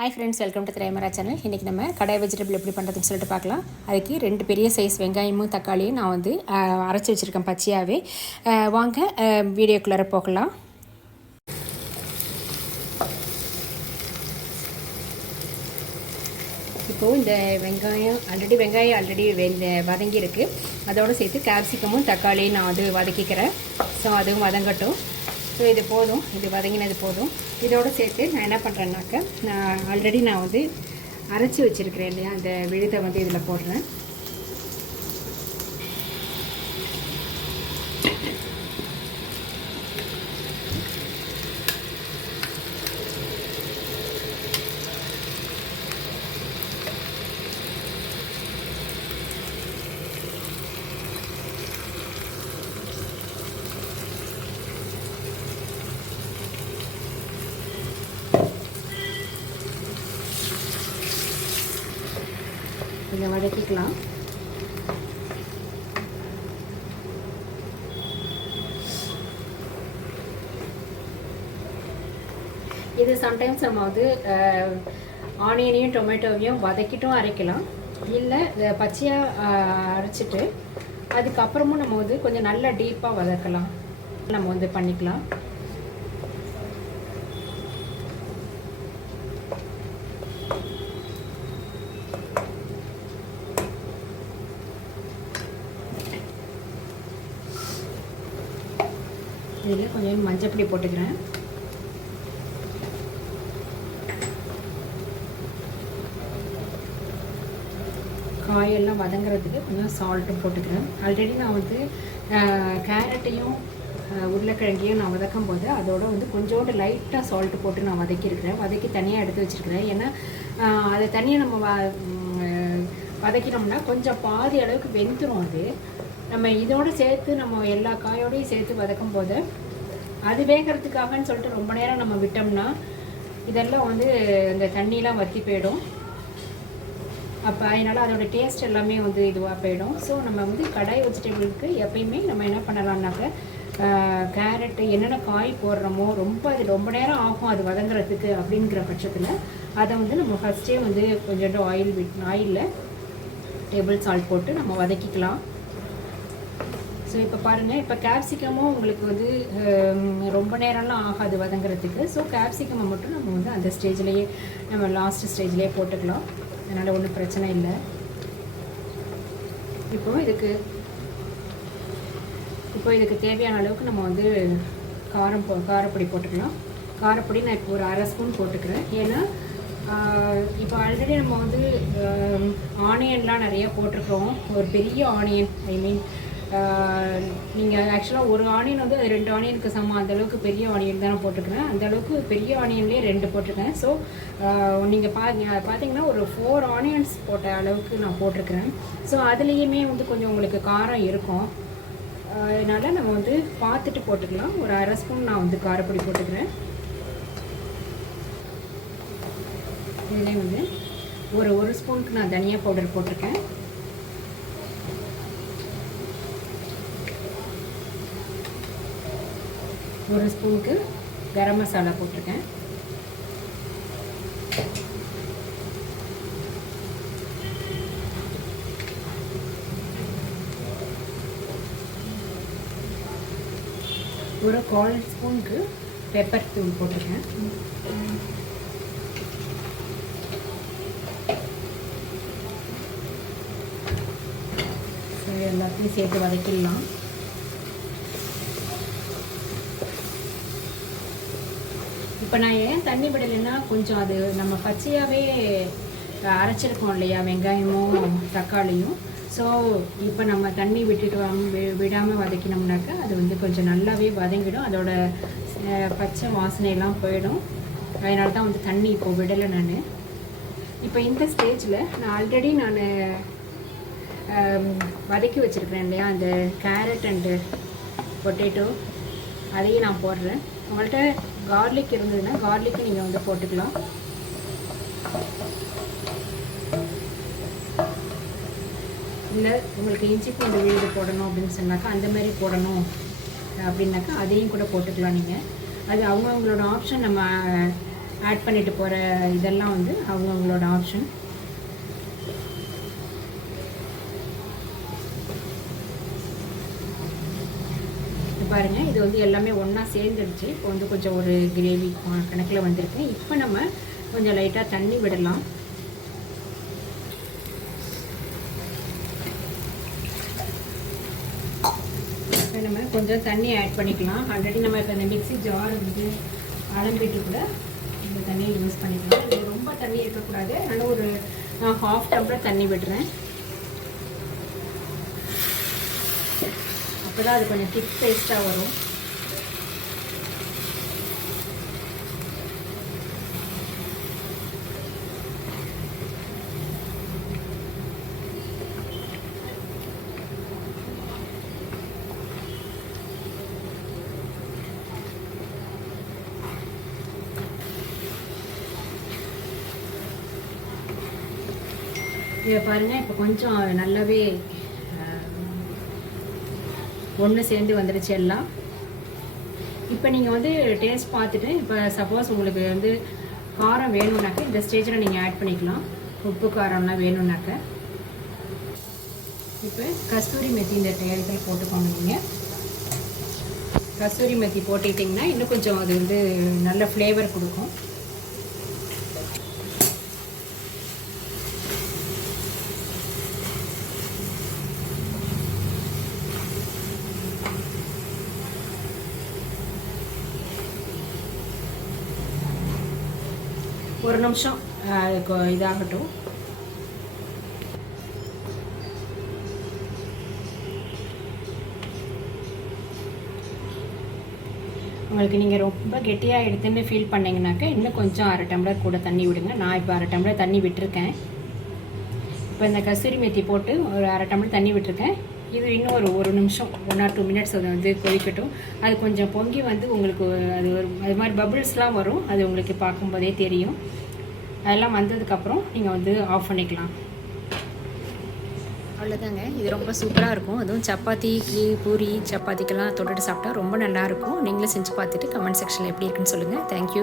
Hi friends, welcome to Thiraimara channel. இன்றைக்கி நம்ம கடாய் vegetable எப்படி பண்ணுறதுன்னு சொல்லிட்டு பார்க்கலாம். அதுக்கு 2 பெரிய சைஸ் வெங்காயமும் தக்காளியும் நான் வந்து அரைச்சி வச்சுருக்கேன் பச்சையாகவே. வாங்க வீடியோக்குள்ளார போகலாம். இப்போது இந்த வெங்காயம் ஆல்ரெடி வதங்கியிருக்கு. அதோடு சேர்த்து கேப்சிகமும் தக்காளியும் நான் வந்து வதக்கிக்கிறேன். ஸோ அதுவும் வதங்கட்டும். ஸோ இது போதும், இது வதங்கினது போதும். இதோடு சேர்த்து நான் என்ன பண்ணுறேன்னாக்க, நான் வந்து அரைச்சி வச்சுருக்கிறேன் இல்லையா, அந்த விழுதை வந்து இதில் போடுறேன். கொஞ்சம் வதக்கிக்கலாம். இது சம்டைம்ஸ் நம்ம வந்து ஆனியனையும் டொமேட்டோவையும் வதக்கிட்டும் அரைக்கலாம், இல்லை பச்சையாக அரைச்சிட்டு அதுக்கப்புறமும் நம்ம வந்து கொஞ்சம் நல்லா டீப்பாக வதக்கலாம், நம்ம வந்து பண்ணிக்கலாம். இதில் கொஞ்சம் மஞ்சப்பொடி போட்டுக்கிறேன். காயெல்லாம் வதங்குறதுக்கு கொஞ்சம் சால்ட்டும் போட்டுக்கிறேன். ஆல்ரெடி நான் வந்து கேரட்டையும் உருளைக்கிழங்கையும் நான் வதக்கும் போது அதோட வந்து கொஞ்சோண்டு லைட்டாக சால்ட்டு போட்டு நான் வதக்கி தனியாக எடுத்து வச்சுருக்கிறேன். ஏன்னா அதை தனியாக நம்ம வதக்கினோம்னா கொஞ்சம் பாதி அளவுக்கு வெந்துடும். அது நம்ம இதோடு சேர்த்து நம்ம எல்லா காயோடையும் சேர்த்து வதக்கும் போது அது வேகிறதுக்காகன்னு சொல்லிட்டு ரொம்ப நேரம் நம்ம விட்டோம்னா இதெல்லாம் வந்து அந்த தண்ணியெலாம் வற்றி போயிடும். அப்போ அதனால் அதோடய டேஸ்ட் எல்லாமே வந்து இதுவாக போயிடும். ஸோ நம்ம வந்து கடாய் வெஜிடபிளுக்கு எப்பயுமே நம்ம என்ன பண்ணலாம்னாக்க, கேரட்டு என்னென்ன காய் போடுறோமோ அது ரொம்ப நேரம் ஆகும் அது வதங்குறதுக்கு அப்படிங்கிற பட்சத்தில் அதை வந்து நம்ம ஃபஸ்ட்டே வந்து கொஞ்சோண்டு ஆயிலில் டேபிள் சால்ட் போட்டு நம்ம வதக்கிக்கலாம். ஸோ இப்போ பாருங்கள், இப்போ கேப்சிகமும் உங்களுக்கு வந்து ரொம்ப நேரம்லாம் ஆகாது வதங்குறதுக்கு. ஸோ கேப்சிகமை மட்டும் நம்ம வந்து அந்த ஸ்டேஜ்லேயே, நம்ம லாஸ்ட் ஸ்டேஜ்லேயே போட்டுக்கலாம். அதனால் ஒன்றும் பிரச்சனை இல்லை. இப்போ இதுக்கு தேவையான அளவுக்கு நம்ம வந்து காரப்பொடி போட்டுக்கலாம். காரப்பொடி நான் இப்போ ஒரு 1/2 ஸ்பூன் போட்டுக்கிறேன். ஏன்னா இப்போ ஆல்ரெடி நம்ம வந்து ஆனியன்லாம் நிறையா போட்டிருக்கிறோம். ஒரு பெரிய ஆனியன், நீங்கள் ஆக்சுவலாக ஒரு ஆனியன் வந்து 2 ஆனியனுக்கு சமம், அந்தளவுக்கு பெரிய ஆனியன் தான் நான் போட்டிருக்கிறேன். அந்தளவுக்கு பெரிய ஆனியன்லேயே 2 போட்டிருக்கேன். ஸோ நீங்கள் பார்த்தீங்கன்னா ஒரு 4 ஆனியன்ஸ் போட்ட அளவுக்கு நான் போட்டிருக்கிறேன். ஸோ அதுலேயுமே வந்து கொஞ்சம் உங்களுக்கு காரம் இருக்கும். அதனால் நம்ம வந்து பார்த்துட்டு போட்டுக்கலாம். ஒரு 1/2 ஸ்பூன் நான் வந்து காரப்பொடி போட்டுக்கிறேன். இதிலே வந்து ஒரு ஸ்பூனுக்கு நான் தனியா பவுடர் போட்டிருக்கேன். ஒரு ஸ்பூனுக்கு கரம் மசாலா போட்டிருக்கேன். ஒரு 1/4 ஸ்பூனுக்கு பெப்பர் தூள் போட்டிருக்கேன். எல்லாத்தையும் சேர்த்து வதக்கிடலாம். இப்போ நான் ஏன் தண்ணி விடலைன்னா, கொஞ்சம் அது நம்ம பச்சையாகவே அரைச்சிருக்கோம் இல்லையா வெங்காயமும் தக்காளியும். ஸோ இப்போ நம்ம தண்ணி விடாமல் வதக்கினோம்னாக்கா அது வந்து கொஞ்சம் நல்லாவே வதங்கிடும். அதோட பச்சை வாசனையெல்லாம் போயிடும். அதனால தான் வந்து தண்ணி இப்போ விடலை நான். இப்போ இந்த ஸ்டேஜில் நான் ஆல்ரெடி வதக்கி வச்சுருக்கிறேன் இல்லையா, அந்த கேரட் அண்டு பொட்டேட்டோ, அதையும் நான் போடுறேன். உங்கள்கிட்ட கார்லிக் இருந்ததுன்னா கார்லிக்கு நீங்கள் வந்து போட்டுக்கலாம். இல்லை உங்களுக்கு இஞ்சி பூண்டு விழுது போடணும் அப்படின்னு சொன்னாக்கா, அந்த மாதிரி போடணும் அப்படின்னாக்கா அதையும் கூட போட்டுக்கலாம் நீங்கள். அது அவங்கவுங்களோட ஆப்ஷன். நம்ம ஆட் பண்ணிட்டு போகிற இதெல்லாம் வந்து அவங்கவுங்களோட ஆப்ஷன். பாருங்கள், இது வந்து எல்லாமே ஒன்றா சேர்ந்துடுச்சு. இப்போ வந்து கொஞ்சம் ஒரு கிரேவி கணக்கில் வந்திருக்கு. இப்போ நம்ம கொஞ்சம் லைட்டாக தண்ணி விடலாம். இப்போ நம்ம கொஞ்சம் தண்ணி ஆட் பண்ணிக்கலாம். ஆல்ரெடி நம்ம இப்போ இந்த மிக்ஸி ஜார் வந்து அலம்பிட்டு கூட இந்த தண்ணியை யூஸ் பண்ணிக்கலாம். இது ரொம்ப தண்ணி இருக்கக்கூடாது. அதனால் ஒரு நான் 1/2 டம்ளர் தண்ணி விடுறேன். அப்போ தான் அது கொஞ்சம் திக் பேஸ்ட்டாக வரும். இதை பாருங்கள், இப்போ கொஞ்சம் நல்லாவே ஒன்று சேர்ந்து வந்துடுச்சு எல்லாம். இப்போ நீங்கள் வந்து டேஸ்ட் பார்த்துட்டு, இப்போ சப்போஸ் உங்களுக்கு வந்து காரம் வேணும்னாக்க இந்த ஸ்டேஜில் நீங்கள் ஆட் பண்ணிக்கலாம். உப்பு காரம்லாம் வேணும்னாக்க. இப்போ கஸ்தூரி மெத்தி இந்த டேரத்தில் போட்டுக்கோங்க. நீங்கள் கஸ்தூரி மெத்தி போட்டுக்கிட்டிங்கன்னா இன்னும் கொஞ்சம் அது வந்து நல்ல ஃப்ளேவர் கொடுக்கும். ஒரு நிமிஷம் இதாகட்டும். உங்களுக்கு நீங்கள் ரொம்ப கெட்டியாக எடுத்துன்னு ஃபீல் பண்ணிங்கனாக்கா இன்னும் கொஞ்சம் 1/2 டம்ளர் கூட தண்ணி விடுங்க. நான் இப்போ 1/2 டம்ளர் தண்ணி விட்டுருக்கேன். இப்போ இந்த கஸ்தூரி மெத்தி போட்டு ஒரு 1/2 டம்ளர் தண்ணி விட்டுருக்கேன். இது இன்னும் ஒரு நிமிஷம் 1 or 2 minutes அதை வந்து கொதிக்கட்டும். அது கொஞ்சம் பொங்கி வந்து உங்களுக்கு அது மாதிரி பபிள்ஸ்லாம் வரும். அது உங்களுக்கு பார்க்கும்போதே தெரியும். அதெல்லாம் வந்ததுக்கப்புறம் நீங்கள் வந்து ஆஃப் பண்ணிக்கலாம். அவ்வளோதாங்க. இது ரொம்ப சூப்பராக இருக்கும். அதுவும் சப்பாத்திக்கு, பூரி சப்பாத்திக்கெல்லாம் தொட்டுட்டு சாப்பிட்டா ரொம்ப நல்லாயிருக்கும். நீங்களும் செஞ்சு பார்த்துட்டு கமெண்ட் செக்ஷனில் எப்படி இருக்குன்னு சொல்லுங்கள். தேங்க்யூ.